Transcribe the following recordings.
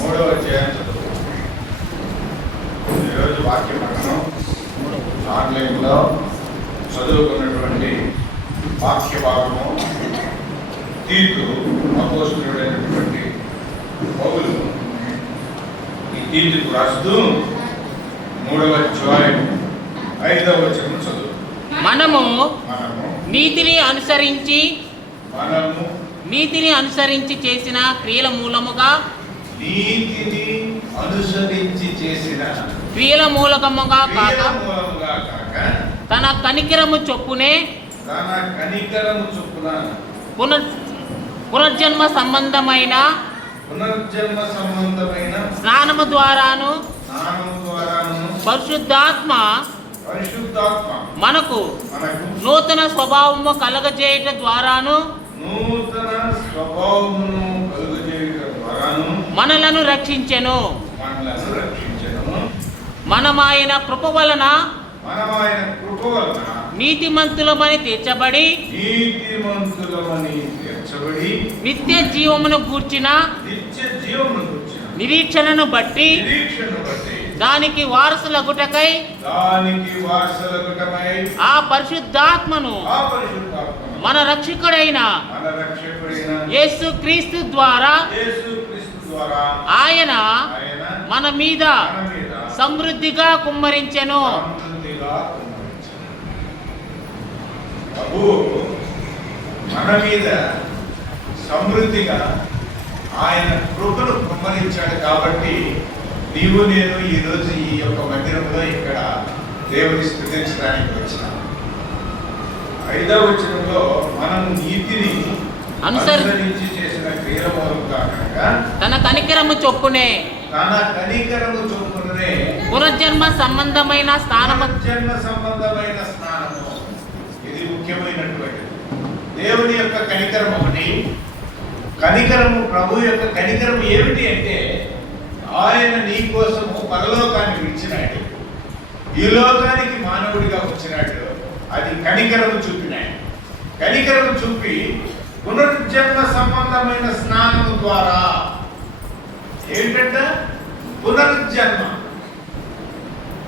మూడవ అధ్యాయం చదువు. ఈరోజు వాక్య పఠనం ఆన్లైన్లో చదువుకున్నటువంటి వాక్య భాగము తీతు అపోస్తలుడైనటువంటి పౌలు ఈ తీతుకు రాస్తూ 3వ అధ్యాయం 5వ వచనం చదువు. మనము నీతిని అనుసరించి చేసిన క్రియల మూలముగా కాక తన కనికరము చొప్పునే పునర్జన్మ సంబంధమైన స్నానము ద్వారాను పరిశుద్ధాత్మ మనకు నూతన స్వభావము కలగజేయట ద్వారాను మనలను రక్షించెను. మనమాయన కృప వలన నీతిమంతులమని తీర్చబడి నిత్య జీవమును గూర్చిన నిరీక్షణను బట్టి దానికి వారసులగుటకై ఆ పరిశుద్ధాత్మను మన రక్షకుడైన యేసుక్రీస్తు ద్వారా ఆయన మన మీద సమృద్ధిగా కుమ్మరించెను. మన మీద సమృద్ధిగా ఆయన కృపను కుమ్మరించాడు. కాబట్టి నీవు నేను ఈరోజు ఈ యొక్క మందిరంలో ఇక్కడ దేవుని స్తుతించడానికి వచ్చినాం. 5వ వచనంలో మనం నీతిని అనుసరించి చేసిన క్రియల మూలంగా తన కనికరము చొప్పునే పునర్జన్మ సంబంధమైన స్నానము. ఇది ముఖ్యమైనటువంటి దేవుని యొక్క కనికరం ఒకటి. కనికరము, ప్రభు యొక్క కనికరము ఏమిటి అంటే ఆయన నీ కోసము పరలోకాన్ని విడిచినాడు, ఈ లోకానికి మానవుడిగా వచ్చినాడు. అది కనికరము చూపినాడు. కనికరము చూపి పునర్జన్మ సంబంధమైన స్నానము ద్వారా ఏంటంటే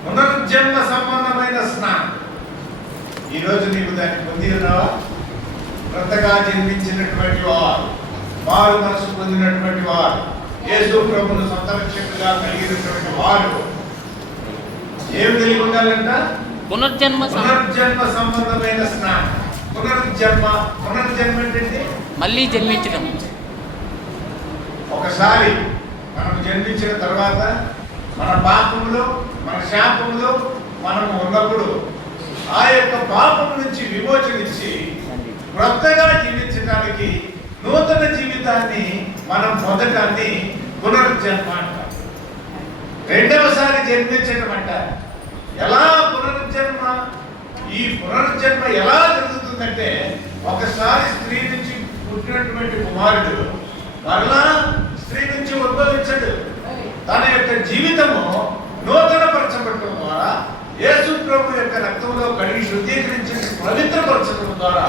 పునర్జన్మ సంబంధమైన స్నానం. ఈరోజు నీవు దాన్ని పొంది ఉన్నావా? కొత్తగా జన్మించినటువంటి వారు, మారు మనసు పొందినటువంటి వారు, యేసు ప్రభువును సొంత రక్షకుడిగా కలిగినటువంటి వారు ఏమి కలిగి ఉండాలంట? పునర్జన్మ సంబంధమైన స్నానం. పునర్జన్మ ఏంటంటే మళ్ళీ జన్మించడం. ఒకసారి మనం జన్మించిన తర్వాత మన పాపములు, మన శాపములు మనము ఉన్నప్పుడు ఆ యొక్క పాపం నుంచి విమోచనిచ్చి కొత్తగా జీవించడానికి నూతన జీవితాన్ని మనం పొందటాన్ని పునర్జన్మ అంటారు. రెండవసారి జన్మించడం అంటారు. ఎలా పునర్జన్మ? ఈ పునర్జన్మ ఎలా జరుగుతుందంటే ఒకసారి స్త్రీ నుంచి పుట్టినటువంటి కుమారుడు మరలా స్త్రీ నుంచి ఉద్భవించడు. తన యొక్క జీవితము నూతన పరచబడటం ద్వారా, యేసు ప్రభు యొక్క రక్తంలో కడిగి శుద్ధీకరించి పవిత్రపరచడం ద్వారా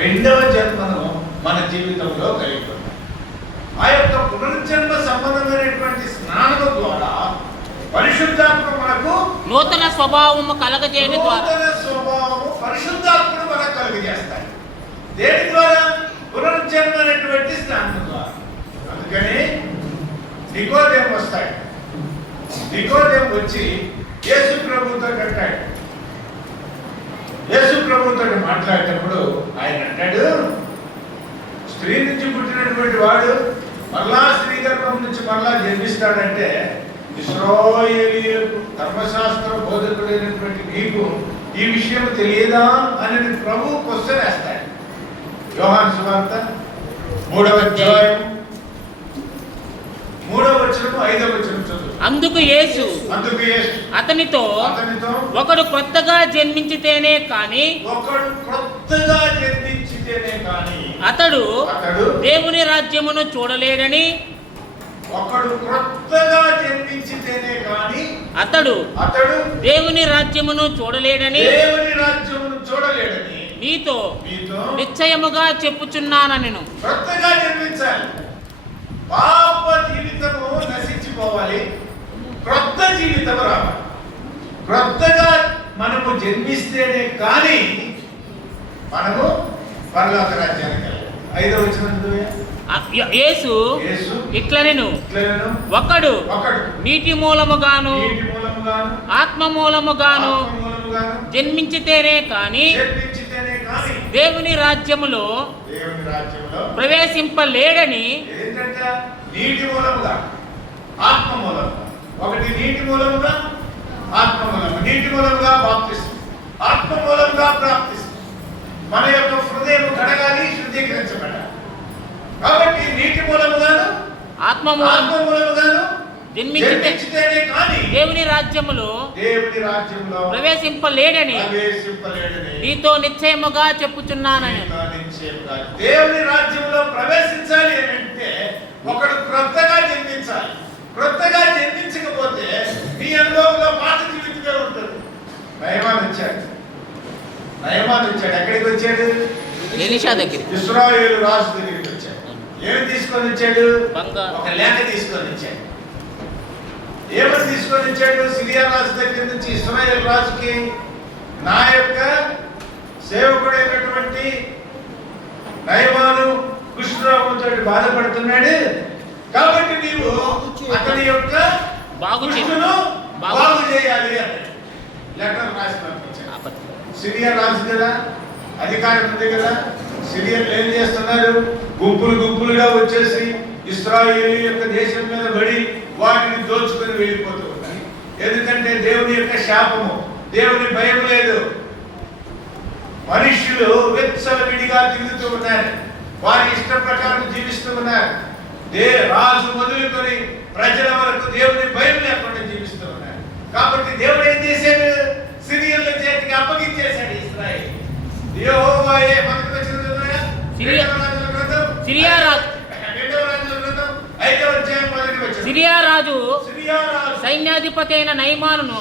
రెండవ జన్మను మన జీవితంలో కలిగి ఉన్నాం. ఆ యొక్క పునర్జన్మ సంబంధమైనటువంటి స్నానము ద్వారా పరిశుద్ధాత్మ మనకు నూతన స్వభావము కలగజేయడం ద్వారా పరిశుద్ధాత్ముడు మనకు కలుగజేస్తాడు. దేని ద్వారా? పునర్జన్మ అనేటువంటి స్నానం ద్వారా. అందుకని నికోదేము వస్తాడు. నికోదేము వచ్చి యేసు ప్రభుతో అంటాడు. యేసు ప్రభుతో మాట్లాడేటప్పుడు ఆయన అంటాడు, స్త్రీ నుంచి పుట్టినటువంటి వాడు మరలా స్త్రీ గర్భం నుంచి మరలా జన్మిస్తాడంటే ఇశ్రాయేలీయులకు ధర్మశాస్త్ర బోధకుడైనటువంటి నీకు ఈ విషయం తెలియదా అని ప్రభు క్వశ్చన్ వేస్తాడు. యోహాను సువార్త 3వ అధ్యాయం 3వ వచనం 5వ వచనం చదువు. అందుకు యేసు అతనితో ఒకడు క్రొత్తగా జన్మించితేనే కానీ అతడు దేవుని రాజ్యమును చూడలేడని. ఒకడు క్రొత్తగా జన్మించితేనే జన్మించితేనే కానీ అతడు అతడు దేవుని రాజ్యమును చూడలేడని దేవుని రాజ్యమును చూడలేడని నీతో నీతో నిశ్చయముగా చెప్పుచున్నానెను. క్రొత్తగా జన్మించాలి. పాప జీవితము నశించిపోవాలి, క్రొత్త జీవితం రావాలి. క్రొత్తగా మనము జన్మిస్తేనే కానీ మనము పరలోక రాజ్యానికి వెళ్ళాలి. 5వ వచనం యేసు ఇట్లనెను, ఒకడు నీటి మూలముగాను ఆత్మ మూలముగాను జన్మించితేనే కాని దేవుని రాజ్యములో ప్రవేశింపలేడని. నీటి మూలముగా ఆత్మ మూలముగా, ఒకటి నీటి మూలముగా ఆత్మ మూలముగా. నీటి మూలముగా బాప్తిసం, ఆత్మ మూలముగా ప్రాప్తిసం. మన యొక్క హృదయం కడగాలి, శుద్ధీకరించబడాలి. కాబట్టి నీటి మూలముగాను ఆత్మ మూలముగాను జన్మించితేనే కానీ దేవుని రాజ్యములో ప్రవేశింపలేడని నీతో నిశ్చయముగా చెప్పుచున్నానని. దేవుని రాజ్యంలో ప్రవేశించాలి అంటే ఒకడు క్రొత్తగా జన్మించాలి. క్రొత్తగా జన్మించకపోతే నీ అనుభవంలో పాత జీవితమే ఉంటుంది. నయమాను వచ్చాడు. ఎక్కడికి వచ్చాడు? ఎలీషా దగ్గర, ఇశ్రాయేలు రాజు దగ్గరికి వచ్చాడు. ఏమి తీసుకొని వచ్చాడు? ఒక లేఖ తీసుకొని వచ్చాడు. ఏమని తీసుకొని వచ్చాడు? సిరియా రాజు దగ్గర నుంచి ఇశ్రాయేలు రాజుకి, నా యొక్క సేవకుడైనటువంటి నయమాను కుష్ఠరోగంతో బాధపడుతున్నాడు, కాబట్టి నీవు అతని యొక్క కుష్ఠును బాగు చేయాలి అని లెటర్ రాసి పంపించాడు. సిరియా రాజు కదా, అధికారం ఉంది కదా. సిరియన్లు ఏం చేస్తున్నారు? గుంపులుగా వచ్చేసి ఇశ్రాయేలు యొక్క దేశం మీద పడి వాటిని దోచుకొని వెళ్ళిపోతూ ఉన్నాయి. ఎందుకంటే దేవుని యొక్క శాపము, దేవుని భయం లేదు. మనుష్యులు విచ్చలవిడిగా తిరుగుతూ ఉన్నారు, వారి ఇష్ట ప్రకారం జీవిస్తూ ఉన్నారు. రాజు మొదలుకొని ప్రజల వరకు దేవుని భయం లేకుండా జీవిస్తూ ఉన్నారు. కాబట్టి దేవుడు ఏం చేశాడు? సిరియన్ల చేతికి అప్పగించేశాడు ఇశ్రాయేలు. యెహోవాయే మనకు వచ్చిన సిరియా రాజు సైన్యాధిపతి అయిన నయమాను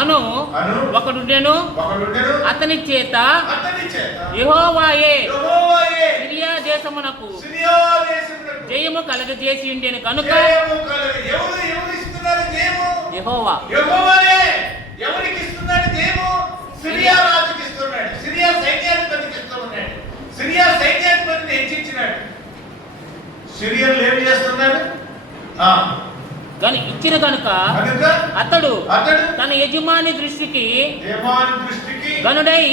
అను ఒకడుండెను. అతని చేత యెహోవాయే సిరియా దేశమునకు జయము కలగజేసి ఉండెను కనుక యెహోవా ఎవరికి ఇస్తున్నాడు? జయము సిరియా రాజుకి ఇస్తున్నాడు, సిరియా సైన్యాధిపతికి ఇస్తున్నాడు. సిరియా సైన్యాధిపతిని హెచ్చించినాడు. సిరియన్లు ఏం చేస్తున్నారు? ఇచ్చిన కనుక అతడు తన యజమాని దృష్టికి గనుడై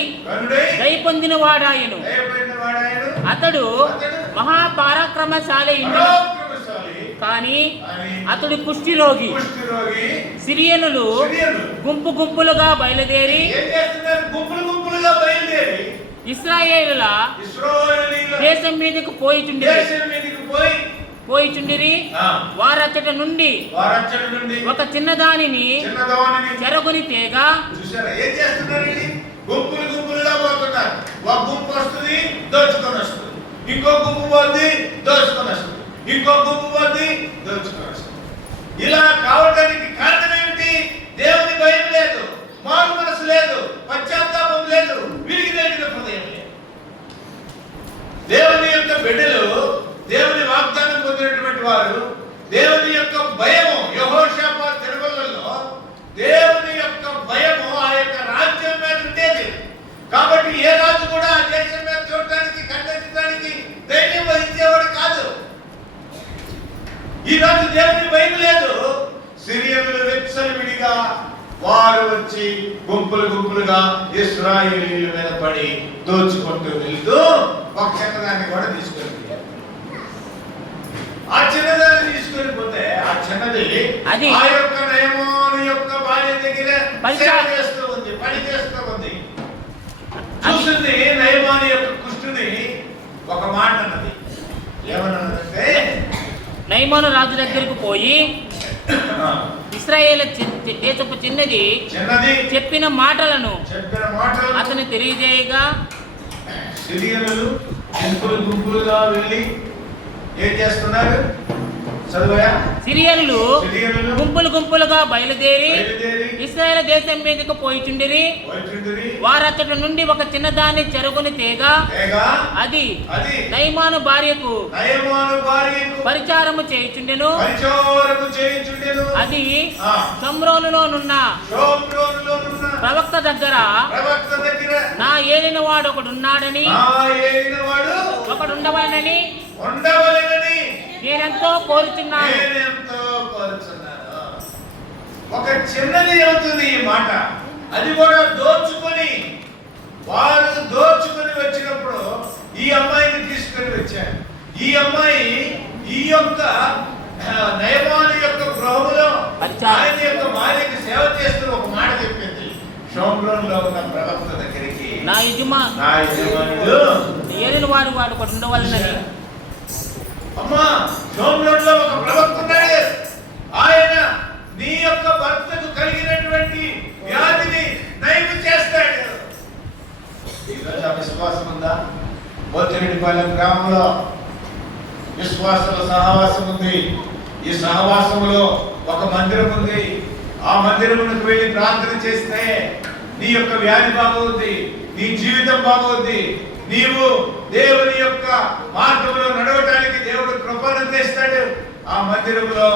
దయ పొందిన వాడాయను. అతడు మహాపరాక్రమశాలి కానీ అతడు కుష్ఠిరోగి. సిరియనులు గుంపులుగా బయలుదేరి ఇశ్రాయేలుల దేశం మీదకు పోయిచుండిరి. వారచ్చట నుండి ఒక చిన్నదానిని చెరగొని తేగా. ఏం చేస్తున్నారండి? గుంపులుగా పోతున్నారు. ఒక గుంపు వస్తుంది, దోచుకొని వస్తుంది. ఇంకో గుంపు పోతుంది, దోచుకొని వస్తుంది. ఇంకో గుంపు పోతుంది, దోచుకొని వస్తుంది. ఇలా కావడానికి కారణం ఏమిటి? దేవుని భయం లేదు, మారు మనసు లేదు, పశ్చాత్తాపం లేదు, విరిగిన హృదయం లేదు. దేవుని యొక్క బిడ్డలు, దేవుని వాగ్దానం పొందినటువంటి వారు, దేవుని యొక్క భయము, యెహోషాపాతు దినములలో దేవుని యొక్క భయము ఆ యొక్క రాజ్యం మీద ఉండేది. కాబట్టి ఏ రాజు కూడా ఆ దేశం మీద చూడటానికి, ఖండించడానికి ధైర్యం వహించేవాడు కాదు. ఈ రోజు దేవుని భయం లేదు. సిరియనులు విచ్చలవిడిగా వారు వచ్చి గుంపులుగా ఇశ్రాయేలీయుల మీద పడి దోచుకుంటూ వెళ్తూ ఒక చిన్నదాన్ని కూడా తీసుకెళ్ళి, ఆ చిన్నదాన్ని తీసుకొని పోతే ఆ చిన్నది ఆ యొక్క నయమాను యొక్క భార్య దగ్గర పని చేస్తూ ఉంది. చూసింది నయమాను యొక్క కుష్ఠుని. ఒక మాట అన్నది. ఏమన్నదంటే, నయమాను రాజు దగ్గరకు పోయి ఇశ్రాయేలు దేశపు చిన్నది చెప్పిన మాటలను అతను తెలియజేయగా, సిరియనులు గుంపులుగా వెళ్ళి ఏం చేస్తున్నారు? చదువయా. సిరియన్లు గుంపులు గుంపులుగా బయలుదేరి ఇశ్రాయేలు దేశం మీదకు పోయిచుండిరి. వారచ్చట నుండి ఒక చిన్నదాన్ని చెరుగుని తేగా అది నయమాను భార్యకు పరిచారము చేయుచుండెను. అది షోమ్రోనులోనున్న ప్రవక్త దగ్గర నా ఏలిన వాడు ఒకడున్నాడని ఒకడుండవలనని నేనెంతో కోరుచున్నాను. ఒక చిన్నది అవుతుంది ఈ మాట. అది కూడా దోచుకొని, వారు దోచుకొని వచ్చినప్పుడు ఈ అమ్మాయిని తీసుకొని వచ్చారు. ఈ అమ్మాయి ఈ యొక్క నయమాను యొక్క గృహములో ఆయన యొక్క భార్యకి సేవ చేస్తూ ఒక మాట చెప్పింది. షోమ్రోనులో ఉన్న ప్రవక్త దగ్గరికి నా యజమానుడు ఏలిన వాడు ఒకడు ఉండవలనని. అమ్మా, షోమ్రోనులో ఒక ప్రవక్త ఉన్నాడు. ఆయన నీ యొక్క భర్తకు కలిగినటువంటి వ్యాధిని నయం చేస్తాడు. ఈరోజు ఆ విశ్వాసం ఉందా? పోతిరెడ్డిపాలెం గ్రామంలో విశ్వాసుల సహవాసం ఉంది. ఈ సహవాసంలో ఒక మందిరం ఉంది. ఆ మందిరమునకు వెళ్ళి ప్రార్థన చేస్తే నీ యొక్క వ్యాధి బాగుంది, నీ జీవితం బాగుంది. నీవు దేవుని యొక్క మార్గంలో నడవటానికి దేవుడు కృపను తెస్తాడు. ఆ మందిరంలో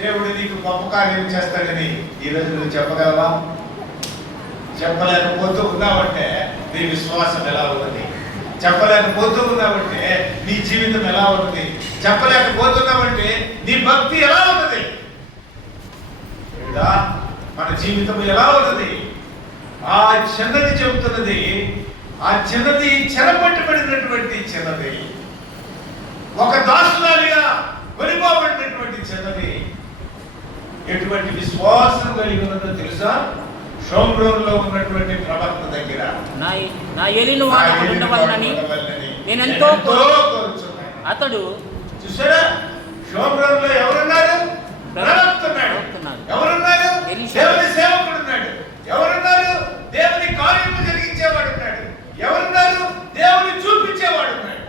దేవుడు నీకు గొప్ప కార్యం చేస్తాడని ఈరోజు నువ్వు చెప్పగలవా? చెప్పలేకపోతూ ఉన్నావంటే నీ విశ్వాసం ఎలా ఉన్నది? చెప్పలేకపోతూ ఉన్నావంటే నీ జీవితం ఎలా ఉంటుంది? చెప్పలేకపోతున్నావంటే నీ భక్తి ఎలా ఉన్నది? మన జీవితం ఎలా ఉన్నది? ఆ చిన్నది చెబుతున్నది. ఆ చిన్నది చెరపట్టబడినటువంటి చిన్నది, ఒక దాసులాలిగా కొనిపోబడినటువంటి చిన్నది ఎటువంటి విశ్వాసం కలిగి ఉన్నదో తెలుసా? షోమ్రోనులో ఉన్నటువంటి ప్రవక్త దగ్గర నా ఏలిన వాడు ఉండవలనని నేనెంతో కోరుచున్నాను. అతడు చూసారా, షోమ్రోనులో ఎవరున్నారు? ప్రవక్త ఉన్నాడు. ఎవరున్నారు? దేవుని సేవకుడు ఉన్నాడు. ఎవరున్నారు? దేవుని కార్యము జరిగించేవాడు ఉన్నాడు. ఎవరున్నారు? దేవుని చూపించేవాడు ఉన్నాడు.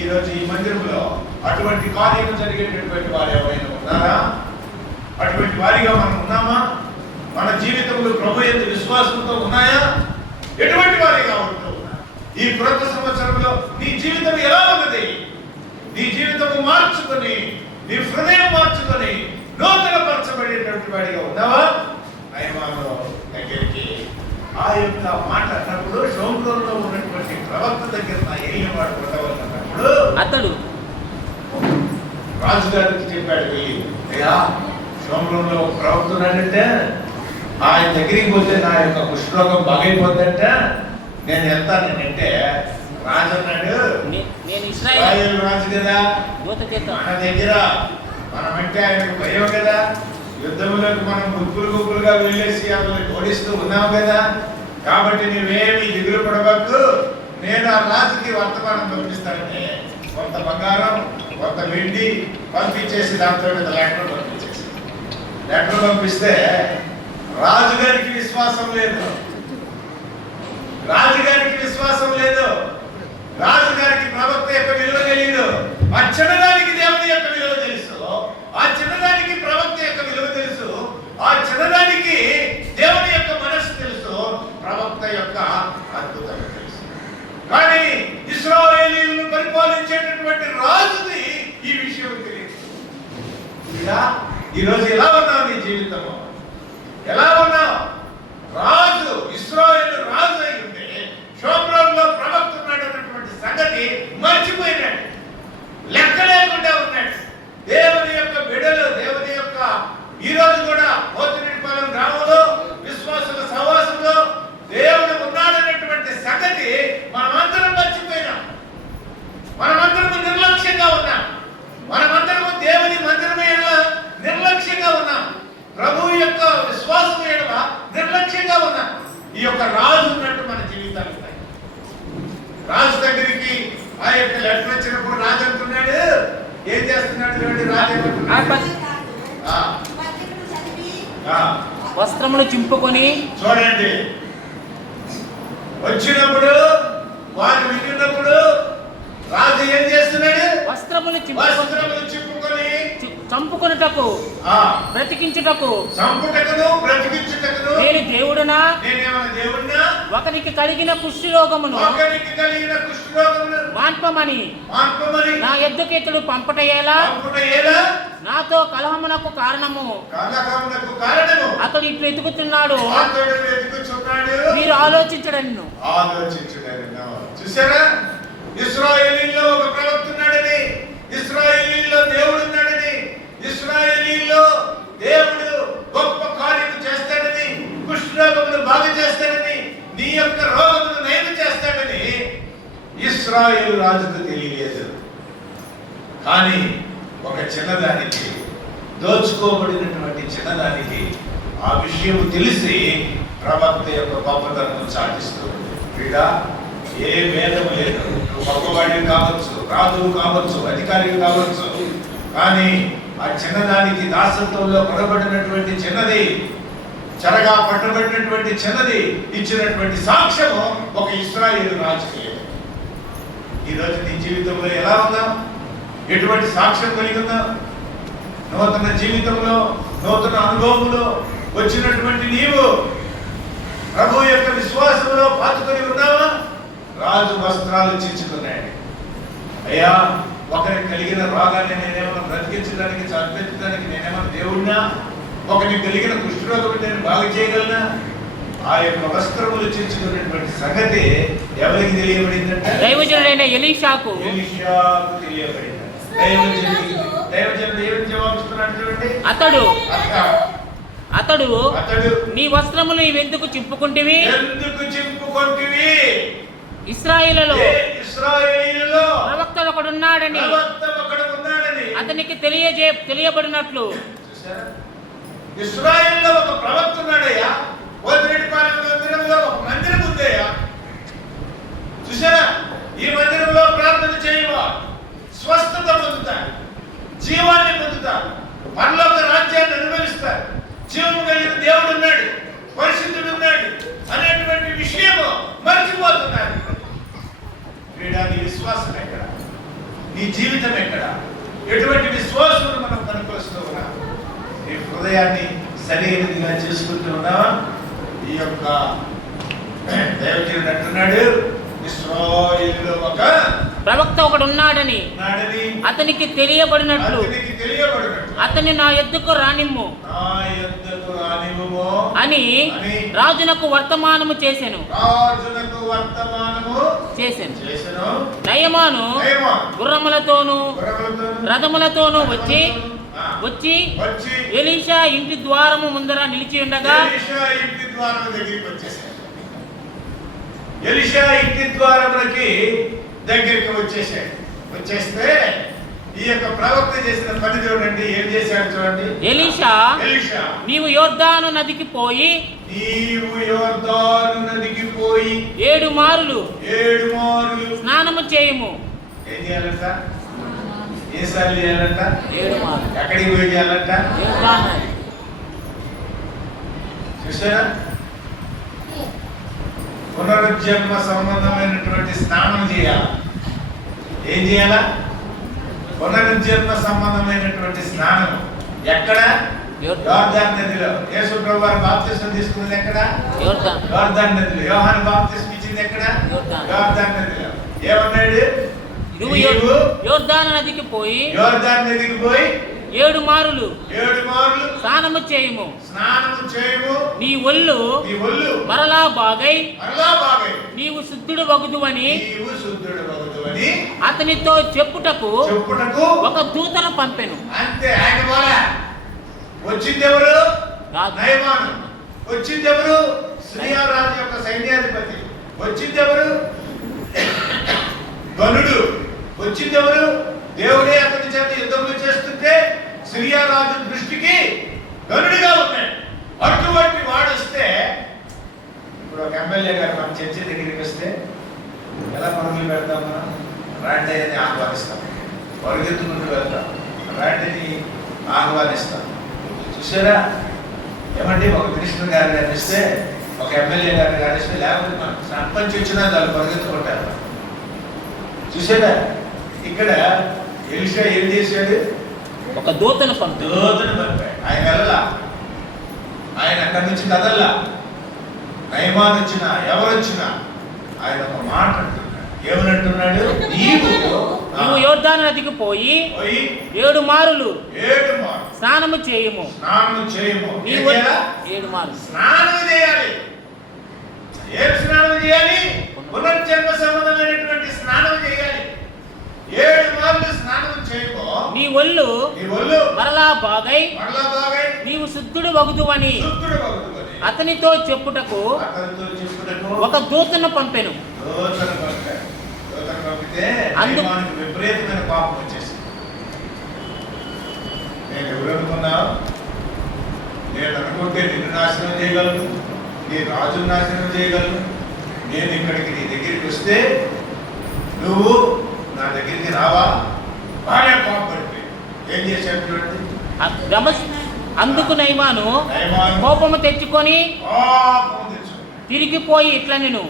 ఈ రోజు ఈ మందిరంలో అటువంటి కార్యము జరిగేటటువంటి వారు ఎవరైనా ఉన్నారా? అటువంటి వారిగా మనం ఉన్నామా? మన జీవితంలో ప్రభు యందు విశ్వాసంతో ఉన్నాయా? ఎటువంటి వారిగా ఉంటూ ఉన్నా? ఈ క్రొత్త సంవత్సరంలో నీ జీవితం ఎలా ఉన్నది? నీ జీవితం మార్చుకొని, నీ హృదయం మార్చుకొని నూతన పరచబడేటువంటి వాడిగా ఉన్నావా? నయమాను దగ్గరికి ఆ యొక్క మాట అన్నప్పుడు షోమ్రోనులో ఉన్నటువంటి ప్రవక్త దగ్గర నా ఏలిన వాడు ఉండవలన్నప్పుడు అతడు రాజుగారికి చెప్పాడు, వెళ్ళి అయ్యా షోమ్రోనులో ఒక ప్రవక్త ఉన్నాడంటే ఆయన దగ్గరికి పోతే నా యొక్క కుష్ఠరోగం బాగైపోద్దంట, నేను వెళ్తానంటే రాజు అన్నాడు, నేను ఇశ్రాయేలు రాజు కదా, మన దగ్గర మనమంటే ఆయనకు భయం కదా, యుద్ధంలోకి మనం గుంపులుగా వెళ్ళేసి వాళ్ళని ఓడిస్తూ ఉన్నావు కదా, కాబట్టి నువ్వేమి దిగులు పడవద్దు, నేను ఆ రాజుకి వర్తమానం పంపిస్తానని కొంత బంగారం కొంత వెండి పంపించేసి దాంతో లెటర్ పంపించేసి లెటర్ పంపిస్తే రాజుగారికి విశ్వాసం లేదు. రాజుగారికి విశ్వాసం లేదు. రాజుగారికి ప్రవక్త యొక్క విలువ తెలియదు. ఆ చిన్నదానికి దేవుని యొక్క విలువ తెలుసు. ఆ చిన్నదానికి ప్రవక్త యొక్క విలువ తెలుసు. ఆ చిన్నదానికి దేవుని యొక్క మనస్సు తెలుసు. ప్రవక్త యొక్క అద్భుతం తెలుసు. కానీ ఇశ్రాయేలీయులను పరిపాలించేటటువంటి రాజుది ఈ విషయం తెలియదు. ఈరోజు ఎలా ఉన్నావు? నీ జీవితము ఎలా ఉన్నావు? రాజు ఇశ్రాయేలు రాజు అయి ఉంటే షోమ్రోనులో ప్రవక్త ఉన్నాడు అన్నటువంటి సంగతి మర్చిపోయినాడు, లెక్క లేకుండా ఉన్నాడు. దేవుని యొక్క బిడ్డలు, దేవుని యొక్క ఈ రోజు కూడా పోతిరెడ్డిపాలెం గ్రామంలో విశ్వాసుల సహవాసంలో దేవుడు ఉన్నాడన్నటువంటి సంగతి మనమందరం మర్చిపోయినాం. మనమందరము నిర్లక్ష్యంగా ఉన్నాం. మనమందరము దేవుని మందిరమే నిర్లక్ష్యంగా ఉన్నాం. ప్రభువు యొక్క విశ్వాసం నిర్లక్ష్యంగా ఉన్నాం. ఈ యొక్క రాజు ఉన్నట్టు మన జీవితాలు ఉన్నాయి. రాజు దగ్గరికి ఆ యొక్క లెటర్ వచ్చినప్పుడు రాజు అంటున్నాడు, ఏం చేస్తున్నాడు చూడండి. రాజు వస్త్రమును చింపుకొని చూడండి, వచ్చినప్పుడు వారు విన్నప్పుడు రాజు ఏం చేస్తున్నాడు? వస్త్రములు చింపుకొని చంపుకొనుటకు బ్రతికించుటకు చంపుటకును బ్రతికించుటకును నేను దేవుడునా? నేనేమన్నా దేవుడినా? ఒకరికి కలిగిన కుష్ఠరోగమును మాన్పమని నా యొద్దకు ఇతడు పంపటయేలా? నాతో కలహమునకు కారణము అతడు ఇట్లు ఎదుగుతున్నాడు. మీరు ఆలోచించడని. చూసారా? ఇశ్రాయేలీయుల్లో ఒక ప్రవక్త ఉన్నాడని, ఇశ్రాయేలీయుల్లో దేవుడు ఉన్నాడని, ఇశ్రాయేలీయుల్లో దేవుడు గొప్ప కార్యము చేస్తాడని, కుష్ఠరోగమును బాగు చేస్తాడని, నీ యొక్క రోగమును నయం చేస్తాడని ఇశ్రాయేలు రాజుకు తెలియలేదు. కానీ ఒక చిన్నదానికి, దోచుకోబడినటువంటి చిన్నదానికి ఆ విషయం తెలిసి ప్రవక్త యొక్క గొప్పతనం చాటిస్తూ వీడ ఏ భేదము లేదు. నువ్వు గొప్పవాడివి కావచ్చు, రాజువు కావచ్చు, అధికారివి కావచ్చు, కానీ ఆ చిన్నదానికి దాసత్వంలో కొనబడినటువంటి చిన్నది, చెరగా పట్టబడినటువంటి చిన్నది ఇచ్చినటువంటి సాక్ష్యము ఒక ఇశ్రాయేలు రాజుకి. ఈరోజు నీ జీవితంలో ఎలా ఉన్నావు? ఎటువంటి సాక్ష్యం కలిగి ఉన్నావు? నూతన జీవితంలో, నూతన అనుభవంలో వచ్చినటువంటి నీవు ప్రభు యొక్క విశ్వాసంలో పాతుకొని ఉన్నావా? రాజు వస్త్రాలు చించుకున్నాడు. అయ్యా, ఒకరికి కలిగిన రోగాన్ని నేనేమన్నా బ్రతికించడానికి, చంపించడానికి నేనేమన్నా దేవుడినా? ఒకరికి కలిగిన కుష్ఠరోగం నేను బాగు చేయగలనా? ఆ యొక్క వస్త్రములు చించుకున్నటువంటి సంగతి ఎవరికి తెలియబడిందంటే దైవజనుడైన ఎలీషాకు తెలియబడింది. దైవజనుడు ఏమి జవాబిస్తున్నాడు చూడండి. అతడు నీ వస్త్రములు ఎందుకు చింపుకుంటివి? ఇశ్రాయేలులో ప్రవక్త ఒకడున్నాడని అతనికి తెలియబడినట్లు. ఇశ్రాయేలులో ఒక ప్రవక్త ఉన్నాడయ్యా. మందిరంలో ఒక మందిరం ఉందయ్యా. చూసారా? ఈ మందిరంలో ప్రార్థన చేయవా, స్వస్థత పొందుతారు, జీవాన్ని పొందుతారు, పరలోక రాజ్యాన్ని అనుభవిస్తారు, జీవము కలిగిన దేవుడు ఉన్నాడు, పరిశుద్ధుడు ఉన్నాడు అనేటువంటి విషయము మర్చిపోతున్నారు. నీ విశ్వాసం ఎక్కడ? నీ జీవితం ఎక్కడ? ఎటువంటి విశ్వాసం మనం కనుకొస్తూ ఉన్నాం? నీ హృదయాన్ని సరైనదిగా చేసుకుంటూ ఉన్నావా? ఈ యొక్క దైవజనుడు అంటున్నాడు, ఇశ్రాయేలులో ఒక ప్రవక్త ఒకడు ఉన్నాడని అతనికి తెలియబడినట్లు అతన్ని నా యొద్దకు రానిమ్ము అని రాజునకు వర్తమానము చేసెను. నయమాను గుర్రములతోనూ రథములతోనూ వచ్చి ఎలీషా ఇంటి ద్వారము ముందర నిలిచి ఉండగా ఎలీషా ఇంటి ద్వారములకి దగ్గరికి వచ్చేస్తే ఈ యొక్క ప్రవక్త చేసిన పని చూడండి. ఏం చేశాడు చూడండి. ఎలీషా నీవు యోర్దాను నదికి పోయి 7 మారులు స్నానము చేయుము. ఏం చేయాలంట? ఏసారి చేయాలంట? 7 మారులు. ఎక్కడికి పోయి చేయాలంట? చూసారా? పునరుజ్జన్మ సంబంధమైనటువంటి స్నానం చేయాలి. ఏం చేయాలా? పునరుజ్జన్మ సంబంధమైనటువంటి స్నానం. ఎక్కడ? యోర్దాను నదిలో. యేసు ప్రభువు వారు బాప్తిస్మం తీసుకున్నది ఎక్కడ? యోర్దాను నదిలో. యోహాను బాప్తిస్మం ఇచ్చింది ఎక్కడ? యోర్దాను నదిలో. ఏమన్నాడు? యోర్దాను నదికి పోయి 7 మారులు స్నానము చేయుము. నీ ఒళ్ళు మరలా బాగై నీవు శుద్ధుడు వగుదువని అతనితో చెప్పుటకు ఒక దూతను పంపెను. అంతే. ఆయన పోలే. వచ్చిందెవరు? నయమాను. వచ్చిందెవరు? సిరియా రాజు యొక్క సైన్యాధిపతి. వచ్చిందెవరు? గనుడు. వచ్చిందెవరు? దేవుడే అతని చేత యుద్ధములు చేస్తుంటే సిరియా రాజు దృష్టికి గనుడిగా ఉన్నాడు. అటువంటి వాడొస్తే, ఇప్పుడు ఒక ఎమ్మెల్యే గారు మన చర్చి దగ్గరికి వస్తే ఎలా పరుగులు పెడతాం? మనం రాండి అని ఆహ్వానిస్తాం, పరుగెత్తుకుంటూ వెళ్తాం, రాండిని ఆహ్వానిస్తాం. చూసారా? ఏమంటే ఒక మినిస్టర్ గారిని అనిస్తే, ఒక ఎమ్మెల్యే గారిని అనిస్తే, లేకపోతే మన సర్పంచ్ వచ్చినా దాన్ని పరుగెత్తుకుంటారు. చూసారా? ఇక్కడ ఎలీషా ఏం చేశాడు? ఒక దూతను పంపాడు. దూతను పంపాడు. ఆయన వెళ్ళలా, ఆయన అక్కడి నుంచి కదల్లా. నయమాన్ వచ్చినా ఎవరు వచ్చినా ఆయన ఒక మాట అంటున్నాడు. ఏమనంటున్నాడు? నీవు యోర్దాను నదికి పోయి 7 మారులు స్నానము చేయము. 7 మారులు స్నానం చేయాలి. ఏం స్నానం చేయాలి? పునర్జన్మ సంబంధమైనటువంటి స్నానం చేయాలి. 7 మార్లు స్నానం చేయకో నీ ఒళ్ళు మరలా బాగై నీవు శుద్ధుడు వగుదువని అతనితో చెప్పుటకు ఒక దూతను పంపెను. విపరీతమైన పాపం వచ్చేసింది. నేను ఎవరు అనుకున్నావు? నేను అనుకుంటే నిన్ను నాశనం చేయగలను, నీ రాజును నాశనం చేయగలను. నేను ఇక్కడికి నీ దగ్గరికి వస్తే నువ్వు నా దగ్గరికి రావా? బాగా కోపడిపోయి ఏం చేశాడు చూడండి. అందుకు నయమాను కోపము తెచ్చుకొని తిరిగిపోయి ఇట్లా నేను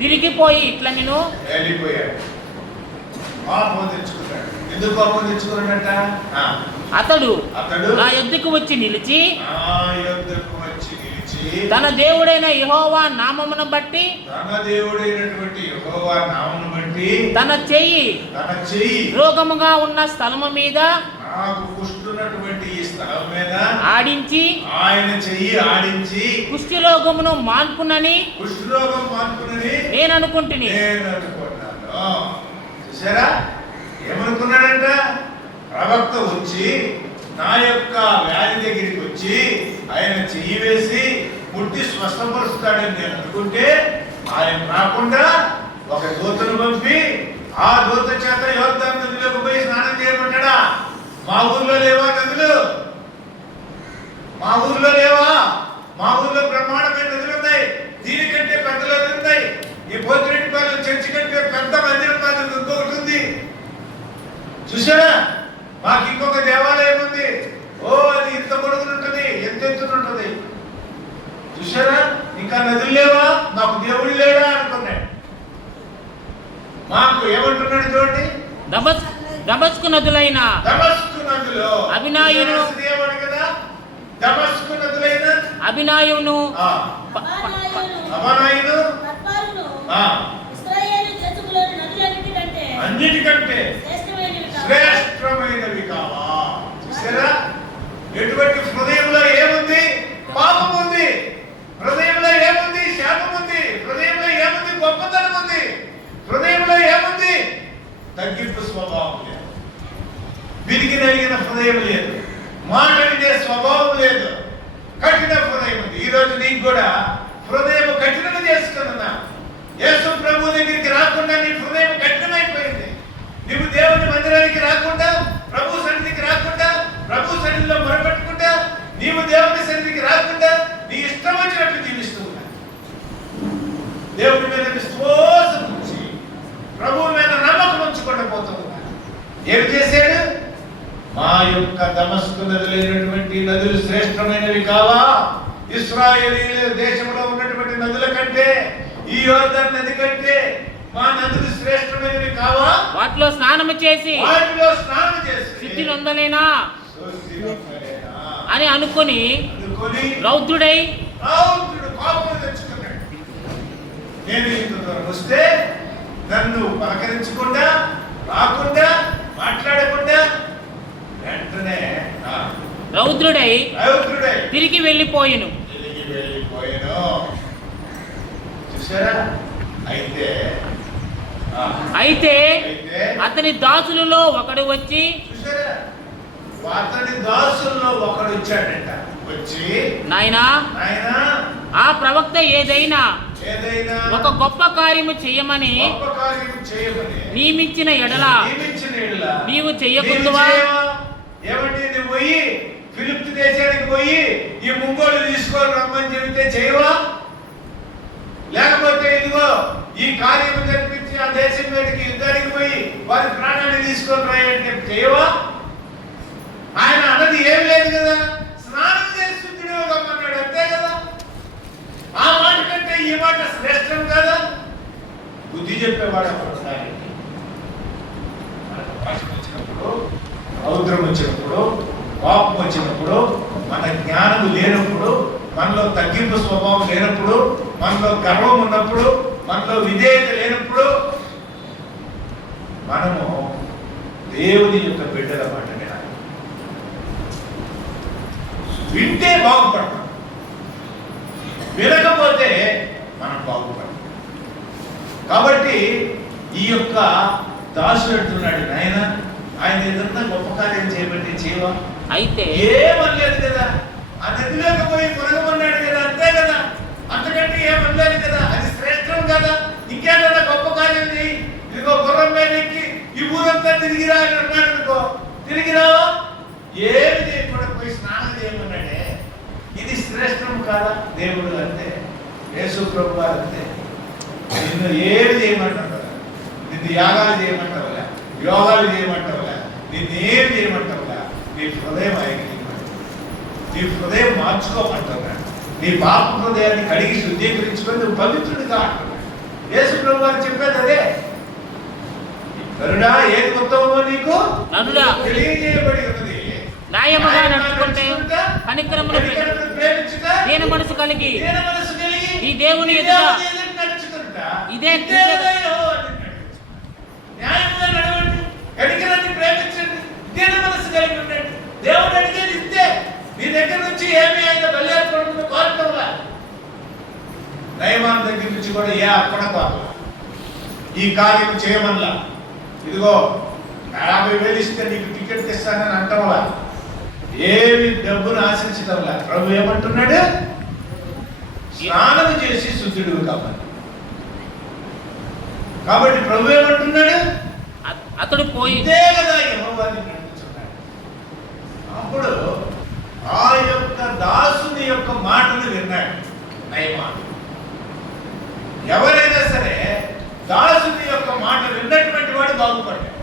తిరిగిపోయి ఇట్లా నేను వెళ్ళిపోయాడు. కోపం తెచ్చుకున్నాడు. ఎందుకు కోపం తెచ్చుకున్నాడట? అతడు నా యొద్దకు వచ్చి నిలిచి తన దేవుడైన యెహోవా నామమును బట్టి తన చెయ్యి రోగముగా ఉన్న స్థలము మీద నాకు కుష్ఠున్నటువంటి ఈ స్థలం మీద ఆడించి ఆయన చెయ్యి ఆడించి కుష్ఠరోగమును మాన్పునని నేను అనుకుంటుని. చూసారా ఏమనుకున్నాడంట? ప్రవక్త వచ్చి నా యొక్క వ్యాధి దగ్గరికి వచ్చి ఆయన చెయ్యి వేసి ముట్టి స్వస్థపరుస్తాడని నేను అనుకుంటే ఆయన రాకుండా ఒక దూతను పంపి ఆ దూత చేత యోర్దాను నదిలోకి పోయి స్నానం చేయబడ్డా. మా ఊర్లో లేవా నదులు? మా ఊర్లో లేవా? మా ఊర్లో బ్రహ్మాండమైన నదులు ఉన్నాయి. దీనికంటే పెద్ద నదులు ఉన్నాయి. ఈ పోతిరెడ్డిపాలెం చర్చి కంటే పెద్ద మందిరం నది ఇంకొకటి ఉంది. చూసారా? మాకు ఇంకొక దేవాలయం ఉంది. అది ఇంత పొడుగునుంటది, ఎంత ఎత్తునుంటది. చూసారా? ఇంకా నదులు లేవా? మాకు దేవుడు లేడా అనుకున్నాడు. మాకు ఏమంటున్నాడు చూడండి. దమస్కు నదులైన అభినాయును అన్నిటికంటే శ్రేష్టమైనవి కావా? చూసారా? ఎటువంటి హృదయంలో ఏముంది? పాపం ఉంది. హృదయంలో ఏముంది? శాపం ఉంది. హృదయంలో ఏముంది? గొప్పతనం ఉంది. హృదయంలో ఏముంది? తగ్గింపు స్వభావం లేదు. విరిగి నలిగిన హృదయం లేదు. మాట వినే స్వభావం లేదు. కఠిన హృదయం ఉంది. ఈరోజు నీకు కూడా హృదయం కఠినంగా చేసుకున్నా. యేసు ప్రభు దగ్గరికి రాకుండా నీ హృదయం కఠినమైపోయింది. నువ్వు దేవుని మందిరానికి రాకుండా, ప్రభు సన్నిధికి రాకుండా, ప్రభు సన్నిధిలో మొరపెట్టుకుంటా, నీవు దేవుని సన్నిధికి రాకుండా నీ ఇష్టం వచ్చినట్లు జీవిస్తూ ఉన్నా. దేవుని మీద విశ్వాసం ఉంచి ప్రభువు మీద నమ్మకం ఉంచకుండా పోతూ ఉన్నా. ఏం చేశాడు? మా యొక్క దమస్కు నదులైనటువంటి నదులు శ్రేష్టమైనవి కావా? ఇశ్రాయేలీయుల దేశంలో ఉన్నటువంటి నదుల కంటే, ఈ యోర్దాను నది కంటే మా నదులు శ్రేష్టమైనవి కావా? వాటిలో స్నానము చేసి శుద్ధి నొందలేనా అని అనుకుని రౌద్రుడు కోపం తెచ్చుకున్నాడు. నేను ఇంత దూరం వస్తే నన్ను పలకరించకుండా, రాకుండా, మాట్లాడకుండా వెంటనే రౌద్రుడై తిరిగి వెళ్ళిపోయాను. చూసారా? అయితే అతని దాసులలో ఒకడు వచ్చి, అతని దాసుల్లో ఒకడు వచ్చాడంట. వచ్చి, నాయనా ఆ ప్రవక్త ఏదైనా ఒక గొప్ప కార్యము చేయమని నియమించిన ఎడల నీవు చెయ్యకుందువా? ఏమంటే నువ్వు పోయి ఫిలిప్తు దేశానికి పోయి ఈ ముంగోలు తీసుకొని రమ్మని చెబితే చేయవా? లేకపోతే ఇదిగో ఈ కార్యము జరిపించి ఆ దేశం మీదకి యుద్ధానికి పోయి వారి ప్రాణాన్ని తీసుకొని రాయంటే చేయవా? ఆయన అన్నది ఏం లేదు కదా. స్నానం చేసి శుద్ధుడు రమ్మన్నాడు, అంతే కదా. ఆ మాట కంటే ఈ మాట శ్రేష్టం కదా. బుద్ధి చెప్పేవాడు అక్కడ ఉండాలి. మనకు భాష వచ్చినప్పుడు, రౌద్రం వచ్చినప్పుడు, కోపం వచ్చినప్పుడు, మన జ్ఞానం లేనప్పుడు, మనలో తగ్గింపు స్వభావం లేనప్పుడు, మనలో గర్వం ఉన్నప్పుడు, మనలో విధేయత లేనప్పుడు మనము దేవుని యొక్క బిడ్డల మాట వినాలి. వింటే బాగుపడతాం, వినకపోతే మనం బాగుపడతాం. కాబట్టి ఈ యొక్క దాసుడు అంటున్నాడు, నాయన ఆయన ఏదన్నా గొప్ప కార్యం చేయబట్టి చేయవా? అయితే ఏమనలేదు కదా, ఆ నదిలోకి పోయి మునగమన్నాడు కదా, అంతే కదా, అంతకంటే ఏమనలేదు కదా, అది శ్రేష్టం కదా, ఇంకేదన్నా గొప్ప కార్యం చేయి. ఇదిగో గుర్రం మీద ఎక్కి ఈ ఊరంతా తిరిగిరా అని అన్నాడు అనుకో, తిరిగిరావా? ఏమి చేయకుండా పోయి స్నానం చేయమన్నాడే, ఇది శ్రేష్టం కాదా? దేవుడు అంతే, యేసు ప్రభు వారు అంతే. నిన్ను ఏమి చేయమంటావు కదా, నిన్ను యాగాలు చేయమంటావులా, యోగాలు చేయమంటావులా, నిన్ను ఏం చేయమంటావులా, నీ హృదయం నీ హృదయం మార్చుకోమంటావులా, నీ పాప హృదయాన్ని కడిగి శుద్ధీకరించుకొని నువ్వు పవిత్రుడిగా అంటున్నాడు. యేసు ప్రభు వారు చెప్పేది అదే. నరుడా, ఏది ఉత్తమమో నీకు తెలియజేయబడి ఉన్నది. న్యాయముగా నడుచుకుంటే, కనికరమును ప్రేమించుట, దీన మనసు కలిగి ఈ దేవుని ఎదుట ఇదే న్యాయంగా నడవండి, కనికరాన్ని ప్రేమించండి, దీన మనసు కలిగి ఉండండి. దేవుడు అడిగేది ఇంతే. నీ దగ్గర నుంచి ఏమి అయినా బలి అర్పణ కోరటంలా, దైవాన్ని దగ్గర నుంచి కూడా ఏ అర్పణ కోరలా, ఈ కార్యం చేయమల్లా, ఇదిగో 50,000 ఇస్తే నీకు టికెట్ తెస్తానని అంటంలా, ఏమి డబ్బును ఆశించటంలా. ప్రభు ఏమంటున్నాడు? స్నానం చేసి శుద్ధుడు కావాలి. కాబట్టి ప్రభు ఏమంటున్నాడు? అతడు పోయి ఇదే కదా యెహోవాని నడుచున్నాడు. అప్పుడు ఆ యొక్క దాసుని యొక్క మాటలు విన్నాడు నయమాను. ఎవరైనా సరే దాసుని యొక్క మాట విన్నటువంటి వాడు బాగుపడ్డాడు.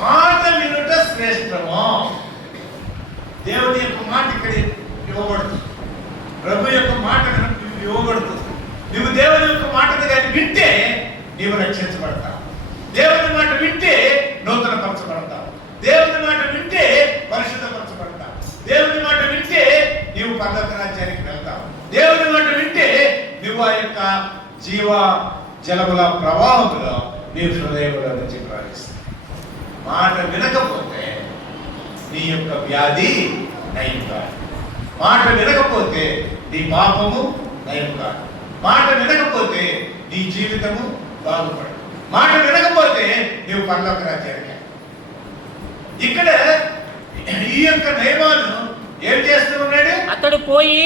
మాట వినుట శ్రేష్టము. దేవుని యొక్క మాట ఇక్కడ ఇవ్వబడుతుంది, ప్రభు యొక్క మాట ఇవ్వబడుతుంది. నువ్వు దేవుని యొక్క మాటను కానీ వింటే నీవు రక్షించబడతావు. దేవుని మాట వింటే నూతన పరచబడతావు. దేవుని మాట వింటే పరిశుద్ధపరచబడతావు. దేవుని మాట వింటే నీవు పరలోక రాజ్యానికి వెళ్తావు. దేవుని మాట వింటే నువ్వు ఆ యొక్క జీవ జలముల ప్రవాహంలో నీ హృదయంలో నుంచి ప్రవహిస్తావు. మాట వినకపోతే నీ యొక్క వ్యాధి నయం కాదు. మాట వినకపోతే నీ పాపము నయం కాదు. మాట వినకపోతే నీ జీవితము బాగుపడదు. మాట వినకపోతే నీవు పరలోక రాజ్యానికి. ఇక్కడ ఈ యొక్క నయమాను ఏం చేస్తూ ఉన్నాడు? అతడు పోయి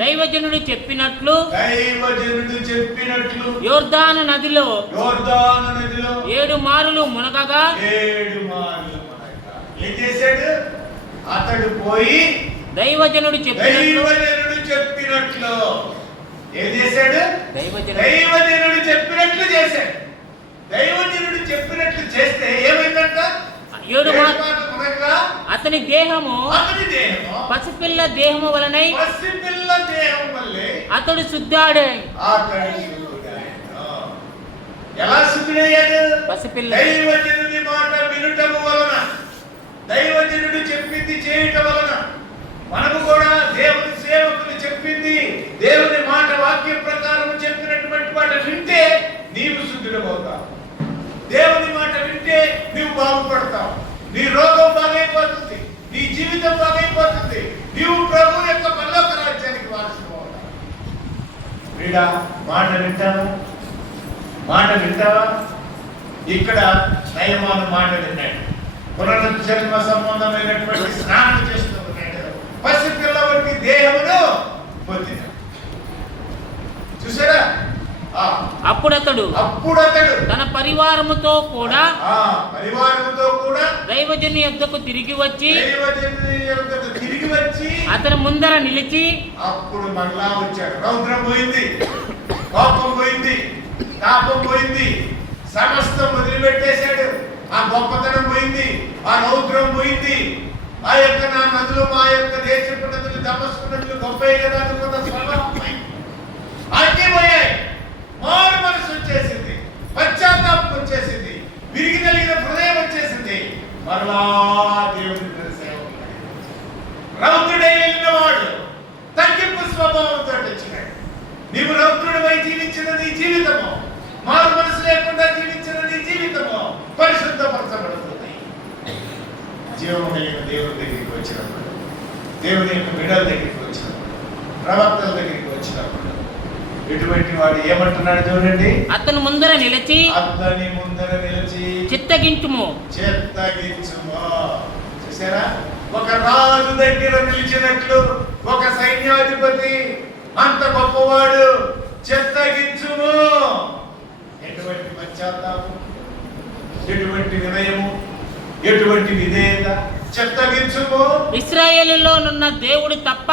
దైవజనుడు చెప్పినట్లు యోర్దాను నదిలో 7 మారులు మునగగా ఏం చేశాడు? అతడు పోయి దైవజనుడు చెప్పినట్లు ఏం చేశాడు? దైవజనుడు చెప్పినట్లు చేశాడు. దైవజనుడు చెప్పినట్లు చేస్తే ఏమైందంట? 7 అతని దేహము పసిపిల్ల దేహము వలనై అతడు శుద్ధాడే. ఎలా శుద్ధుడయ్యాడు? పసిపిల్ల దైవజనుడి మాట వినుటము వలన, దైవజనుడు చెప్పింది చేయటం వలన. మనము కూడా దేవుని సేవకులు చెప్పింది, దేవుని మాట వాక్యం ప్రకారం చెప్పినటువంటి మాట వింటే నీవు శుద్ధుడవుతావు. దేవుని మాట వింటే నీవు బాగుపడతావు. నీ రోగం బాగైపోతుంది, నీ జీవితం బాగైపోతుంది. నీవు ప్రభు యొక్క పరలోక రాజ్యానికి వారసుడు అవుతావు. వీడా మాట వింటావా? మాట వింటావా? ఇక్కడ నయమాను మాట విన్నాడు. పునరుజ్జన్మ సంబంధమైనటువంటి స్నానం చేస్తున్నాడు. పసిపిల్ల వంటి దేహమును పొందిన. చూసారా? అప్పుడతడు తన పరివారముతో కూడా దైవజనుని యొద్దకు తిరిగి వచ్చి అతని ముందర నిలిచి, అప్పుడు మరలా వచ్చాడు. రౌద్రం పోయింది, కోపం పోయింది, తాపం పోయింది, సమస్తం వదిలిపెట్టేశాడు. ఆ గొప్పతనం పోయింది, ఆ రౌద్రం పోయింది. ఆ యొక్క నా నదులు, మా యొక్క దేశపు నదులు, దమస్కు నదులు గొప్ప కదా అనుకున్న స్వభావం పోయింది. అన్నీ పోయాయి. మారు మనసు విరిగి కలిగిన హృదయం వచ్చేసింది. మరలా దేవుని సేవ రౌద్రుడై వెళ్ళినవాడు తగ్గింపు స్వభావంతో వచ్చినాడు. నీవు రౌద్రుడిపై జీవించిన నీ జీవితము, మారు మనసు లేకుండా జీవించిన నీ జీవితము పరిశుద్ధపరచబడుతుంది. జీవము కలిగిన దేవుని దగ్గరికి వచ్చినప్పుడు, దేవుని యొక్క బిడ్డల దగ్గరికి వచ్చినప్పుడు, ప్రవక్తల దగ్గరికి వచ్చినప్పుడు ఎటువంటి వాడు ఏమంటున్నాడు చూడండి. అతని ముందర నిలిచి చిత్తగించుము. చూసారా, ఒక రాజు దగ్గర నిలిచినట్లు ఒక సైన్యాధిపతి అంత గొప్పవాడు చిత్తగించుము. ఎటువంటి పశ్చాత్తాపం, ఎటువంటి వినయము, ఎటువంటి విధేయత. చిత్తగించుము. ఇశ్రాయేలులో ఉన్న దేవుడు తప్ప,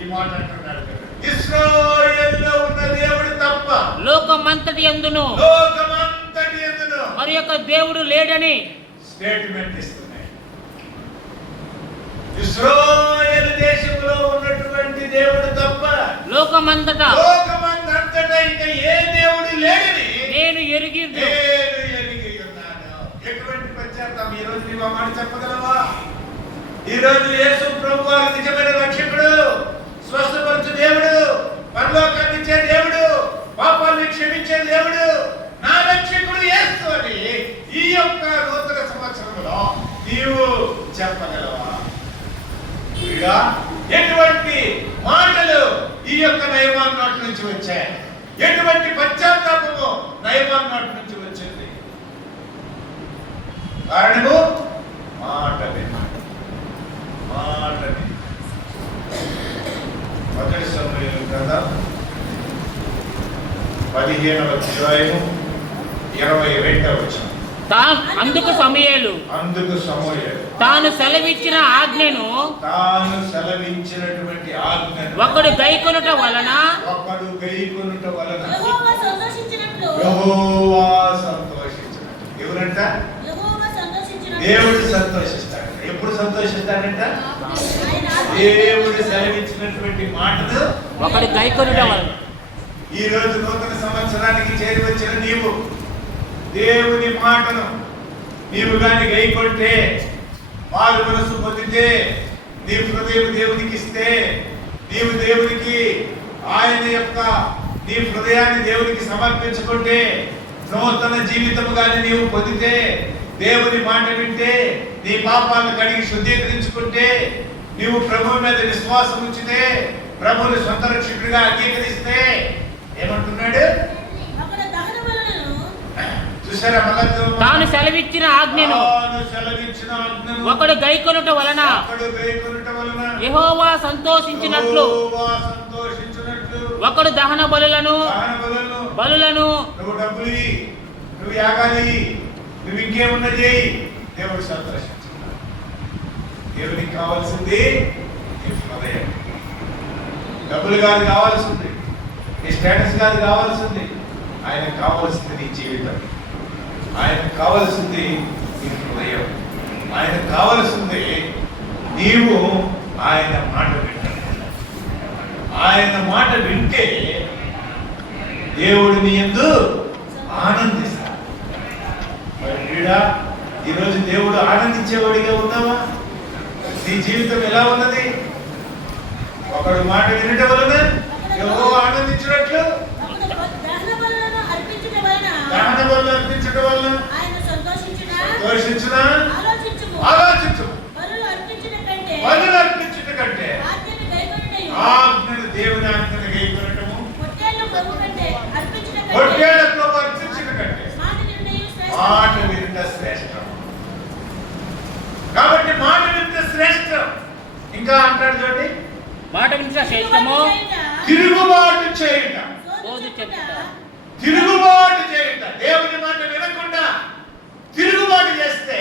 ఈ మాట అంటున్నాడు కదా, ఇశ్రాయేలులో ఉన్న దేవుడు తప్ప లోకమంతటి యందును మరి యొక్క దేవుడు లేడని స్టేట్మెంట్ ఇస్తున్నాయి. ఇశ్రాయేలు దేశంలో ఉన్నటువంటి దేవుడు తప్ప లోకమంతటా ఇంకా ఏ దేవుడు లేడని నేను ఎరిగి ఉన్నాను. ఎటువంటి పశ్చాత్తాపం. ఈ రోజు నీవు ఆ మాట చెప్పగలవా? ఈ రోజు యేసు ప్రభువు నిజమైన రక్షకుడు, స్వస్థపరచు దేవుడు, పరలోకాన్ని ఇచ్చే దేవుడు, పాపాన్ని క్షమించే దేవుడు, నా రక్షకుడు యేసు అని ఈ యొక్క నూతన సంవత్సరంలో నీవు చెప్పగలవా? ఎటువంటి మాటలు ఈ యొక్క నయమాన్ నోటి నుంచి వచ్చాయి? ఎటువంటి పశ్చాత్తాపము నయమాన్ నోటి నుంచి వచ్చింది? కారణము మాటలే. మాటలే. మొదటి సమూయేలు గ్రంథం 15వ అధ్యాయము 22వ వచనం. అందుకు సమూయేలు తాను సెలవిచ్చినటువంటి ఆజ్ఞను ఒకడు గైకొనుట వలన యెహోవా సంతోషించినట్లు. ఎవరంట? దేవుడు సంతోషిస్తాడు. ఎప్పుడు సంతోషిస్తాడంట? దేవుడు సెలవిచ్చినటువంటి మాటను ఒకడు గైకొనుట వలన. ఈ రోజు నూతన సంవత్సరానికి చేరి వచ్చిన నీవు దేవుని మాటను నీవు గాని గైకొంటే, మారు మనసు పొందితే, నీ హృదయం దేవునికి ఇస్తే, నీవు దేవునికి ఆయన యొక్క నీ హృదయాన్ని దేవునికి సమర్పించుకుంటే, నూతన జీవితము గాని నీవు పొందితే, దేవుని మాట వింటే, నీ పాపాలను కడిగి శుద్ధీకరించుకుంటే, నీవు ప్రభువు మీద విశ్వాసం ఉంచితే, ప్రభువుని సొంత రక్షకుడిగా అంగీకరిస్తే ఏమంటున్నాడు? తాను సెలవిచ్చిన ఆజ్ఞను ఒకడు గైకొనుట వలన యెహోవా సంతోషించినట్లు ఒకడు దహన బలులను నువ్వు యాగాలి, నువ్వు ఇంకేమున్నా చేయి, దేవుడు సంతోషించున్నాడు. దేవునికి కావాల్సింది నీ హృదయం. డబ్బులు కాదు కావాల్సింది, నీ స్టేటస్ కాదు కావాల్సింది, ఆయన కావాల్సింది నీ జీవితం, ఆయన కావాల్సింది నీ హృదయం, ఆయన కావాల్సింది నీవు ఆయన మాట వింటావు. ఆయన మాట వింటే దేవుడు నీ యందు ఆనందిస్తాడు. మరి వీడా ఈరోజు దేవుడు ఆనందించేవాడిగా ఉన్నావా? నీ జీవితం ఎలా ఉన్నది? ఒకడు మాట వినటం వలన యెహోవా ఆనందించినట్లు దహన బలులు అర్పించడం వలన సంతోషించునా? ఆలోచించు. బలులు అర్పించుట కంటే ఆజ్ఞను, దేవుని ఆజ్ఞను గైకొనటము, పొట్టేళ్లకు అర్పించుట కంటే మాట వినుట శ్రేష్టం. కాబట్టి మాట వినుట శ్రేష్టం. ఇంకా అంటాడు చూడండి, మాట వినుట శ్రేష్టము, తిరుగుబాటు చేయుట. తిరుగుబాటు చేయుట. దేవుని మాట వినకుండా తిరుగుబాటు చేస్తే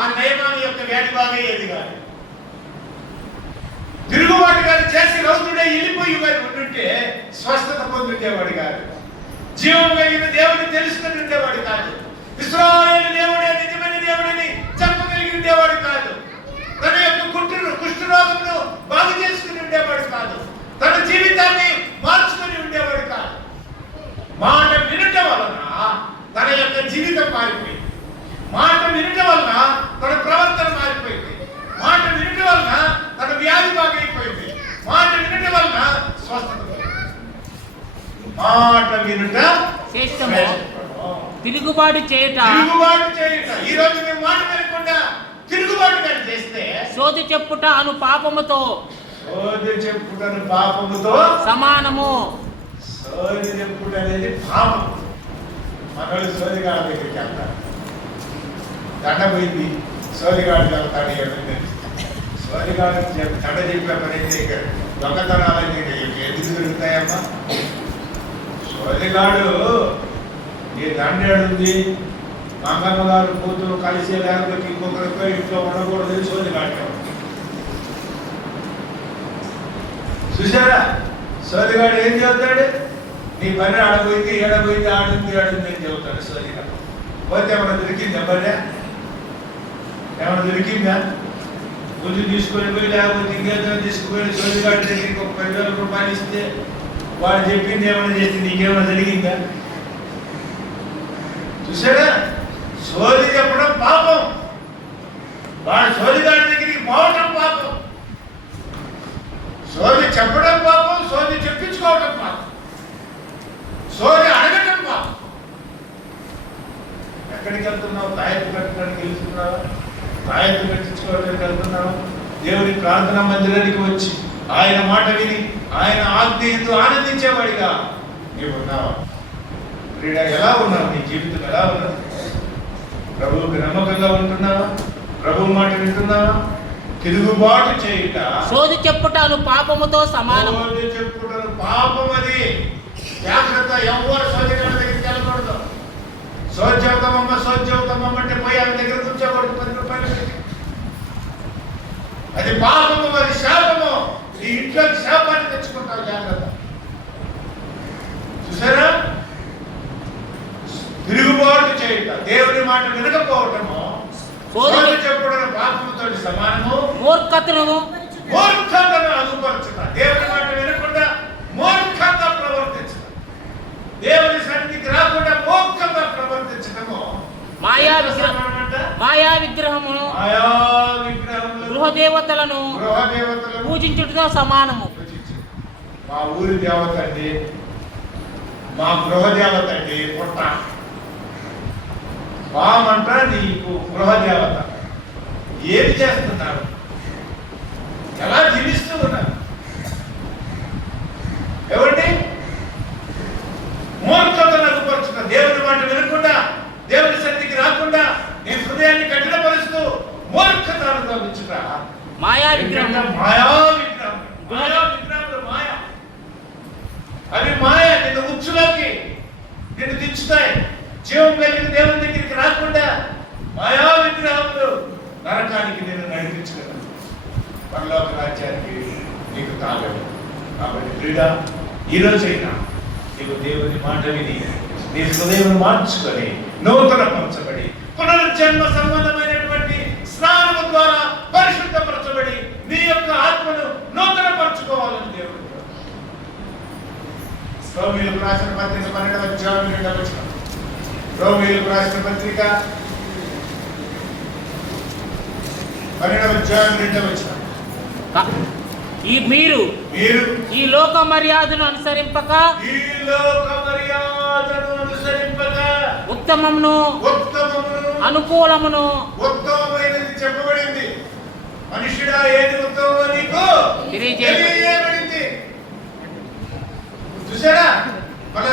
ఆ నయమాని యొక్క వ్యాధి బాగా ఏది కాదు. తిరుగుబాటు కాదు చేసి రౌద్రుడే వెళ్ళిపోయి వారు ఉంటుంటే స్వస్థత పొందుండేవాడు కాదు. జీవం కలిగిన దేవుడిని తెలుసుకుని ఉండేవాడు కాదు. ఇశ్రాయేలు దేవుడే నిజమైన దేవుడిని చెప్పగలిగి ఉండేవాడు కాదు. తన యొక్క కుష్ఠరోగమును బాగు చేసుకుని ఉండేవాడు కాదు. తన జీవితాన్ని మార్చుకుని ఉండేవాడు కాదు. మాట వినటం వలన తన యొక్క జీవితం మారిపోయింది. మాట మాట వినుట శ్రేష్టము. తిరుగుబాటు చేయుట ఈ రోజు మేము మాట వినకుండా తిరుగుబాటు కానీ చేస్తే సోది చెప్పుట అను పాపముతో సమానము. సోది చెప్పుట అనేది పాపం. మనోళ్ళు సోదిగాడ దగ్గరికి వెళ్తారు, దండ పోయింది, సోదిగాడికి వెళ్తాడు. సోదిగాడు దండ చెప్పే పని అయితే దొంగతనాలన్నీ ఎందుకు దొరుకుతాయమ్మా? సోదిగాడు ఈ దండేడుంది, మంగమ్మ గారు కూతురు కలిసి లేకపోతే ఇంకొకరితో ఇంట్లో ఉండకూడదు సోదిగాడు. చూసారా సోదిగాడు ఏం చెబుతాడు? నీ పని ఆడపోయింది, ఏడపోయింది, ఆడుంది అని చెబుతాడు సోదిగాడు. పోతే ఏమైనా దొరికిందా? పని ఏమైనా దొరికిందా? కొంచెం తీసుకొని పోయి లేకపోతే ఇంకేదో తీసుకుపోయి సోదిగాడి దగ్గరికి ఒక 10,000 రూపాయలు ఇస్తే వాడు చెప్పింది ఏమైనా చేస్తే నీకేమైనా జరిగిందా? చూసారా సోది చెప్పడం పాపం. వాడు సోదిగాడి దగ్గరికి పోవటం పాపం. సోది చెప్పడం పాపం, సోది చెప్పించుకోవడం పాపం, సోది అడగటం పాపం. ఎక్కడికి వెళ్తున్నావు? తాయెత్తు కట్టడానికి వెళ్తున్నావా? తాయెత్తు కట్టించుకోవడానికి వెళ్తున్నావా? దేవుని ప్రార్థనా మందిరానికి వచ్చి ఆయన మాట విని ఆయన ఆజ్ఞతో ఆనందించేవాడిగా నీవు ఉన్నావా? క్రీడ ఎలా ఉన్నావు? నీ జీవితం ఎలా ఉన్నావు? ప్రభువుకి నమ్మకంగా ఉంటున్నావా? ప్రభు మాట వింటున్నావా? తిరుగుబాటు చేయుట సోది చెప్పుటను పాపముతో సమానం. సోది చెప్పుటను పాపం. అది జాగ్రత్త. ఎవరు సోదిగాడి దగ్గరికి వెళ్ళకూడదు. సోది చెబుతామమ్మ అంటే పోయి ఆయన దగ్గర కూర్చోకూడదు. 10 రూపాయలు పెట్టి. అది పాపము, అది శాపము. నీ ఇంట్లోకి శాపాన్ని తెచ్చుకుంటావు. జాగ్రత్త. చూసారా తిరుగుబాటు చేయుట, దేవుని మాట వినకపోవటము, సోది చెప్పుటను పాపముతో సమానము. మూర్ఖతను అదుపరచుట, దేవుని మాట వినకుండా మూర్ఖంగా ప్రవర్తించడం, దేవుని సన్నిధికి రాకుండా మూర్ఖంగా ప్రవర్తించడము. మాయా విగ్రహమును గృహదేవతలను పూజించుటతో సమానము. మా ఊరి దేవత అండి, మా గృహదేవత అండి పుట్ట. బామంట నీకు గృహదేవత. ఏమి చేస్తున్నారు? ఎలా జీవిస్తూ ఉన్నారు? ఎవరిని మూర్ఖతను అదుపరుచుట, దేవుని మాట వినకుండా దేవుని సన్నిధికి రాకుండా నీ హృదయాన్ని కఠినపరుస్తూ మూర్ఖత అనుభవించుట. మాయా విగ్రహం. మాయ. అవి మాయ. నిన్ను ఉచ్చులోకి నిన్ను దించుతాయి. జీవం కలిగిన దేవుని దగ్గరికి రాకుండా మాయా విగ్రహములు నరకానికి నేను నడిపించగలను. పరలోక రాజ్యానికి నీకు తాగదు. కాబట్టి ప్రియుడా, ఈ రోజైనా నీవు దేవుని మాట విని నీ హృదయం మార్చుకొని నూతనపరచబడి పునరుజ్జన్మ సంబంధమైనటువంటి స్నానము ద్వారా పరిశుద్ధపరచబడి నీ యొక్క ఆత్మను నూతనపరచుకోవాలని దేవుడు. రోమీయులకు రాసిన పత్రిక 12వ అధ్యాయం 2వ వచనం. రోమీయులకు రాసిన పత్రిక 12వ అధ్యాయం 2వ వచనం. మీరు ఈ లోక మర్యాదను అనుసరింపక ఉత్తమమును అనుకూలమును. ఉత్తమమైనది చెప్పబడింది. మనుషుడా ఏది ఉత్తమమో నీకు తెలియజేయబడింది. చూసారా? మళ్ళా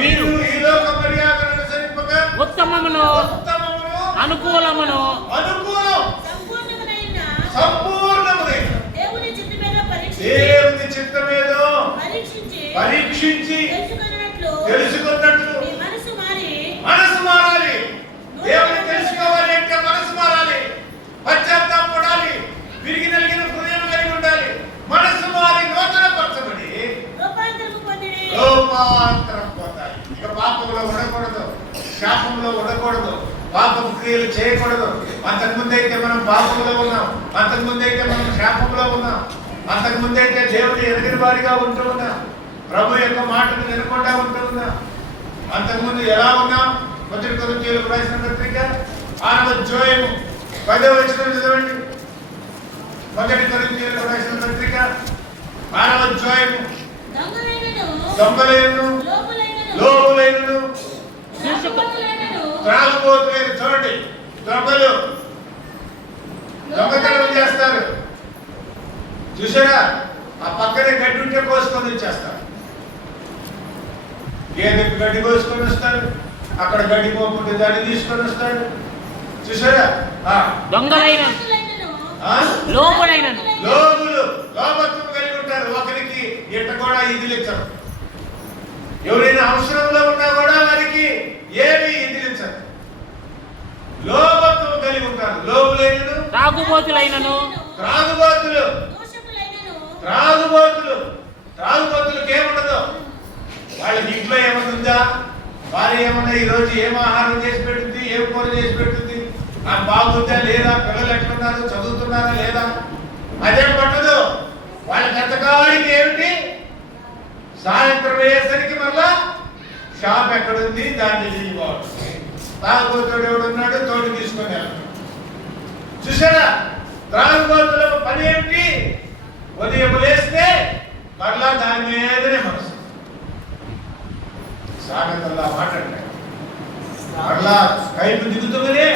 మీరు ఈ లోక మర్యాదను అనుసరింపక ఉత్తమమును అనుకూలమును సంపూర్ణమునైన దేవుని చిత్తమేదో పరీక్షించి తెలుసుకున్నట్లు మనసు మారాలి. దేవుని తెలుసుకోవాలి అంటే మనసు మారాలి, పశ్చాత్తాపడాలి, విరిగి నలిగిన హృదయం కలిగి ఉండాలి. మనసు మారి నూతనపరచబడి రూపాంతరం పొందాలి. ఇక పాపంలో ఉండకూడదు, శాపంలో ఉండకూడదు, పాపం క్రియలు చేయకూడదు. అంతకుముందైతే మనం పాపంలో ఉన్నాం, అంతకుముందైతే మనం శాపంలో ఉన్నాం, అంతకుముందైతే దేవుని ఎరగిన వారిగా ఉంటూ ఉన్నాం, ప్రభు యొక్క మాటను వినకుండా ఉంటూ ఉన్నాం. అంతకుముందు ఎలా ఉన్నాం? 1 కొరింథీయులకు రాసిన పత్రిక 6వ అధ్యాయం 10వ వచనం చదవండి. 1 కొరింథీయులకు రాసిన పత్రిక 6వ అధ్యాయం దొంగలైనను లోబులైనను త్రాగుబోతులైన చూడండి, దొంగలు దొంగతనం చేస్తారు. చూసారా, ఆ పక్కనే గడ్డి ఉంటే కోసుకొని వచ్చేస్తారు. గేదెకి గడ్డి కోసుకొని వస్తాడు, అక్కడ గడ్డి పోకుంటే దాన్ని తీసుకొని వస్తాడు. చూసారా, దొంగలైన లోబులు లోబత్వం కలిగి ఉంటారు. ఒకరికి ఇట్ట కూడా ఇదిలించరు. ఎవరైనా అవసరంలో ఉన్నా కూడా వారికి ఏమి ఇదిలించరు. లోబత్వం కలిగి ఉంటారు. లోబులైనను త్రాగుబోతులైనను త్రాగుబోతులకు ఏముండదు. వాళ్ళకి ఇంట్లో ఏమన్నా వారు ఏమన్నా ఈరోజు ఏం ఆహారం చేసి పెట్టింది, ఏం కూర చేసి పెట్టింది, నాకు బాగుందా లేదా, పిల్లలు ఎట్లున్నారు, చదువుతున్నారా లేదా, అదేం పట్టదు. వాళ్ళకి ఎంతకాడికి ఏమిటి, సాయంత్రం అయ్యేసరికి మళ్ళా షాప్ ఎక్కడుంది దాన్ని తీసుకోవాలి. తాగుబోతుడు ఎవడున్నాడు, తోడు తీసుకొని వెళ్తాడు. చూసారా, త్రాగుబోతుల పని ఏమిటి, ఉదయం లేస్తే మళ్ళా దాని మీదనే మనసు. సామెతల్లా మాట్లాడతాడు, మళ్ళా కైపు దిగుతుందనే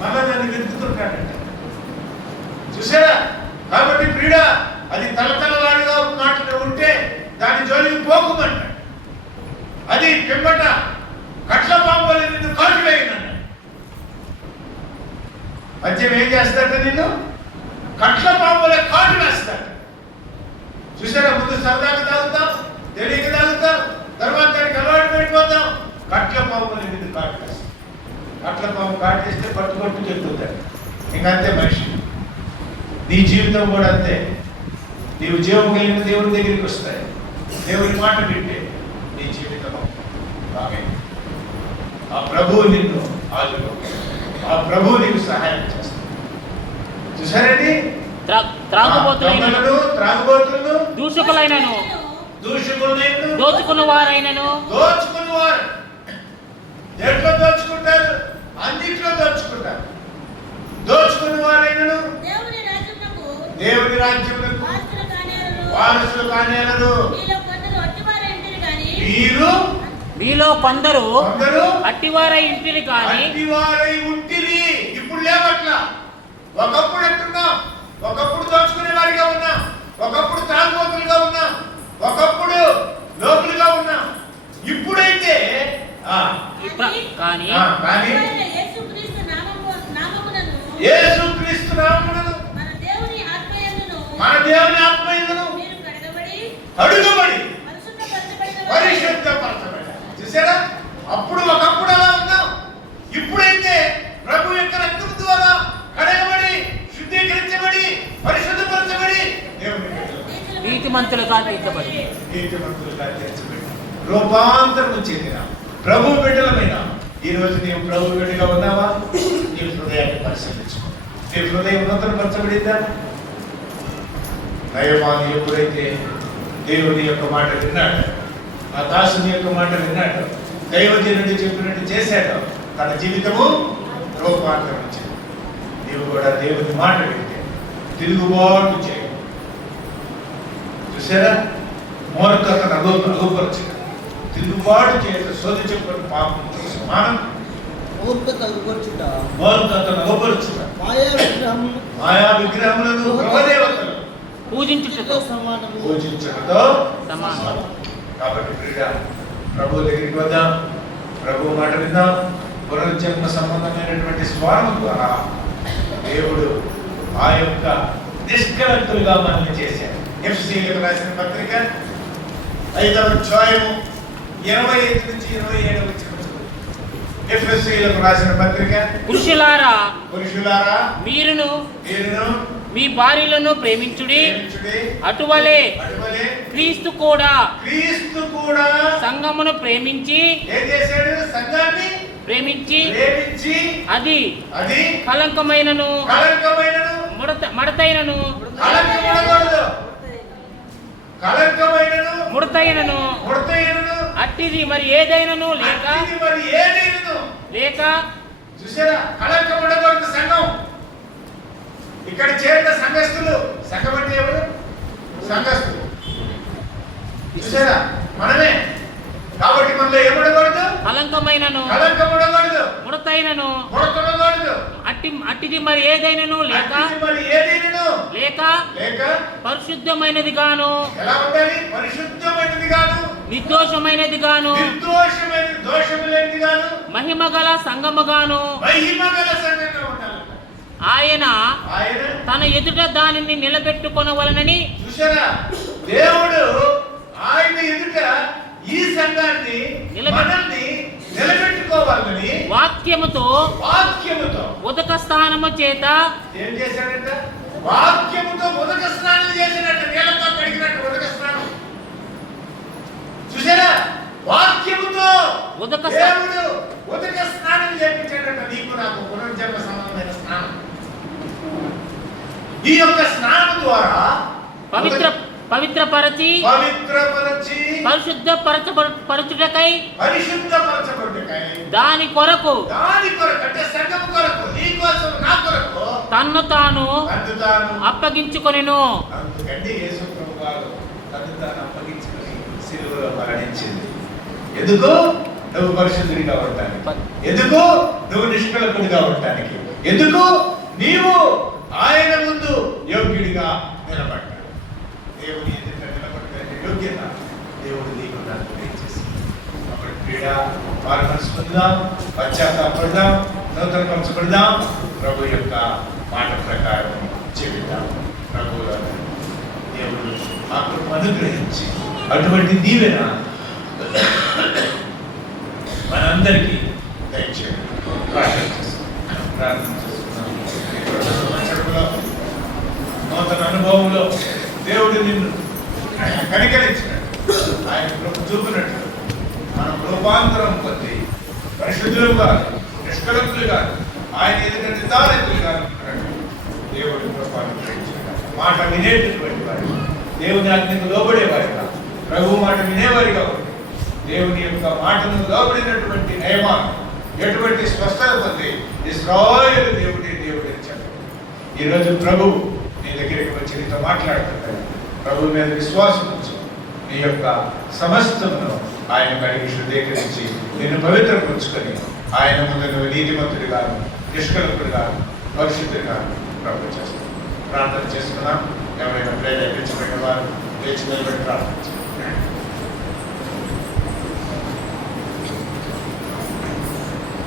మళ్ళా దాన్ని వెతుకుతుంటాడంట. చూసారా, కాబట్టి క్రీడ అది తలతలలాడుగా మాటలు ఉంటే దాని జోలికి పోకుమంటాడు. అది పిమ్మట కట్ల పాంపలు నిన్ను కాటు వేయనన్నాడు. మద్యం ఏం చేస్తాడు, నిన్ను కట్ల పాంపలే కాటు వేస్తాడు. చూసారా, ముందు సరదాగా తాగుతాం, తెలియక తాగుతాం, తర్వాత దానికి అలవాటు పెట్టిపోతాం. కట్ల పాంపలు నిన్ను కాటు వేస్తాడు. కట్ల పాము కాటేస్తే పట్టుకొట్టు చెప్తుంటాడు. ఇంకంతే మనిషి. నీ జీవితం కూడా అంతే. నీవు జీవం కలిగిన దేవుని దగ్గరికి వస్తాయి. దేవుని మాట వింటే నీ జీవితం ఆ ప్రభువు నిన్ను ఆదుకో, ఆ ప్రభువు నీకు సహాయం చేస్తాడు. చూసారండి, త్రాగుబోతులను దూషకులైనను దోచుకున్నవారు ఎట్లా దోచుకుంటారు, అన్నిట్లో దోచుకుంటారు. దోచుకున్న వారైనను దేవుని రాజ్యములకు వారసులు కానేరరు. మీలో కొందరు అట్టివారై ఇంటిరి కానీ ఉంటిరి. ఇప్పుడు లేవట్లా. ఒకప్పుడు ఎట్టున్నాం, ఒకప్పుడు దోచుకునే వారిగా ఉన్నాం, ఒకప్పుడు త్రాగుబోతులుగా ఉన్నాం, ఒకప్పుడు లోకులుగా ఉన్నాం. ఇప్పుడైతే యేసుక్రీస్తు నామమున మన దేవుని ఆత్మయందును కడుగబడి పరిశుద్ధపరచబడి. చూసారా, అప్పుడు ఒకప్పుడు అలా ఉన్నాం. ఇప్పుడైతే ప్రభు యొక్క రక్తం ద్వారా కడగబడి శుద్ధీకరించబడి పరిశుద్ధపరచబడి దేవుని నీతిమంతులుగా తీర్చబడి రూపాంతరం చెందిన ప్రభు బిడ్డలమైన ఈ రోజు నీవు ప్రభు బిడ్డగా ఉన్నావా? నీ హృదయాన్ని పరిశీలించుకో. నీ హృదయం నూతనపరచబడిందా? నయమాను ఎప్పుడైతే దేవుని యొక్క మాట విన్నాడు, ఆ దాసుని యొక్క మాట విన్నాడు, దైవజనుడు చెప్పినట్టు చేశాడు, తన జీవితము రూపాంతరం వచ్చింది. నీవు కూడా దేవుని మాట వింటే తిరుగుబాటు చేయ. చూసారా, మూర్ఖతను అగుపరచు, తిరుగుబాటు చేయట సోది చెప్పిన పాపం సమానం. మూర్ఖతను అగుపరచుట మాయా విగ్రహములను దేవతలు పూజించుటతో సమానం. కాబట్టి ప్రియ ప్రభు దగ్గరికి వద్దాం, ప్రభు మాట విందాం. పునరుజ్జన్మ సంబంధమైనటువంటి స్వామి ద్వారా దేవుడు ఆ యొక్క నిష్కలంకులుగా మనల్ని చేశాడు. ఎఫ్ఎస్సీలకు రాసిన పత్రిక 5వ అధ్యాయము 25 నుంచి 27 వచనం. ఎఫెసీయులకు రాసిన పత్రిక. పురుషులారా మీరును మీ భార్యలను ప్రేమించుడి, అటువలే క్రీస్తు కూడా సంఘమును ప్రేమించి ఏం చేశాడు? సంఘాన్ని ప్రేమించి అది కలంకమైనను మడతైనను ముడతైనను అట్టిది మరి ఏదైనను లేక చూసారా, కళంకపడకూడదు సంఘం. ఇక్కడ చేరిన సంఘస్థులు, సంఘం అంటే ఎవరు? సంఘస్థులు. చూసారా, మనమే. కాబట్టి మనలో ఏముండకూడదు? కలంకమైనను కలంకం ఉండకూడదు, ముడతైనను ముడత ఉండకూడదు, అట్టిది మరి ఏదైనను లేక లేక పరిశుద్ధమైనది గాను ఎలా ఉండాలి? పరిశుద్ధమైనది గాను, నిర్దోషమైనది గాను నిర్దోషమైనది, దోషము లేనిది గాను, మహిమగల సంగము గాను మహిమగల సంఘంగా ఉండాలి. ఆయన ఆయన తన ఎదుట దానిని నిలబెట్టుకొనవలనని. చూసారా, దేవుడు ఆయన ఎదుట ఈ సంఘాన్ని మనల్ని నిలబెట్టుకోవాలని వాక్యముతో ఉదక స్థానము చేత ఏం చేశాడంట? వాక్యముతో ఉదక స్నానం చేసినట్ట, నీళ్ళతో కడిగినట్టు ఉదక స్నానం. చూసారా, వాక్యముతో దేవుడు ఉదక స్నానం చేయించాడంట. నీకు నాకు పునర్జన్మ సంబంధమైన స్నానం. ఈ యొక్క స్నానం ద్వారా పవిత్రపరచి పరిశుద్ధపరచుటకై దాని కొరకు అంటే సంఘం కొరకు, నీ కోసం, నా కొరకు తన్ను తాను అప్పగించుకొనెను. అందుకంటే యేసు ప్రభువు తన్ను తాను అప్పగించుకొని సిలువలో మరణించింది. ఎందుకు? నువ్వు పరిశుద్ధుడిగా ఉండటానికి. ఎందుకు? నువ్వు నిష్కళంకుడిగా ఉండటానికి. ఎందుకు? నీవు ఆయన ముందు యోగ్యుడిగా నిలబడ్డా. దేవుని ఎదుట నిలబడ్డ యోగ్యత దేవుడు నీకు నాకు దయచేసింది. అప్పుడు క్రీడ పాల్పంచుకుందాం, పశ్చాత్తాపడదాం, నూతన పంచబడదాం, ప్రభు యొక్క మాట ప్రకారం చెబుతాం. ప్రభు దేవుడు మాకు అనుగ్రహించి అటువంటి దీవెన మనందరికీ దయచేయండి. ప్రార్థన చేస్తున్నాం. నూతన అనుభవంలో దేవుడు నిన్ను కనికరించినట్టు, ఆయన కృప చూపినట్టు మనం రూపాంతరం పొంది పరిశుద్ధులుగా, నిష్కలంకులుగా, ఆయన ఎదుట నిర్ధారితులుగా దేవుడి కృపను మాట వినేటటువంటి వారు, దేవుని ఆజ్ఞకు లోబడేవారిగా, ప్రభు మాట వినేవారిగా ఉండి దేవుని యొక్క మాటను లోబడినటువంటి నయమాన్ని ఎటువంటి స్పష్టత పొంది ఇశ్రాయేలు దేవుడే దేవుడే చెప్పండి. ఈరోజు ప్రభు నీ దగ్గరికి వచ్చి నీతో మాట్లాడుతుంటాడు. ప్రభు మీద విశ్వాసం ఉంచు. నీ యొక్క సమస్తమును ఆయన కడిగి శుద్ధీకరించి నిన్ను పవిత్రపరుచుకొని ఆయన ముందు నువ్వు నీతిమంతుడిగాను, నిష్కలంకుడిగాను, పరిశుద్ధుడిగాను ప్రభు చేస్తాను. ప్రార్థన చేసుకున్నాం. ఎవరైనా ప్రేరేపించబడిన వారు లేచి నిలబడి ప్రార్థన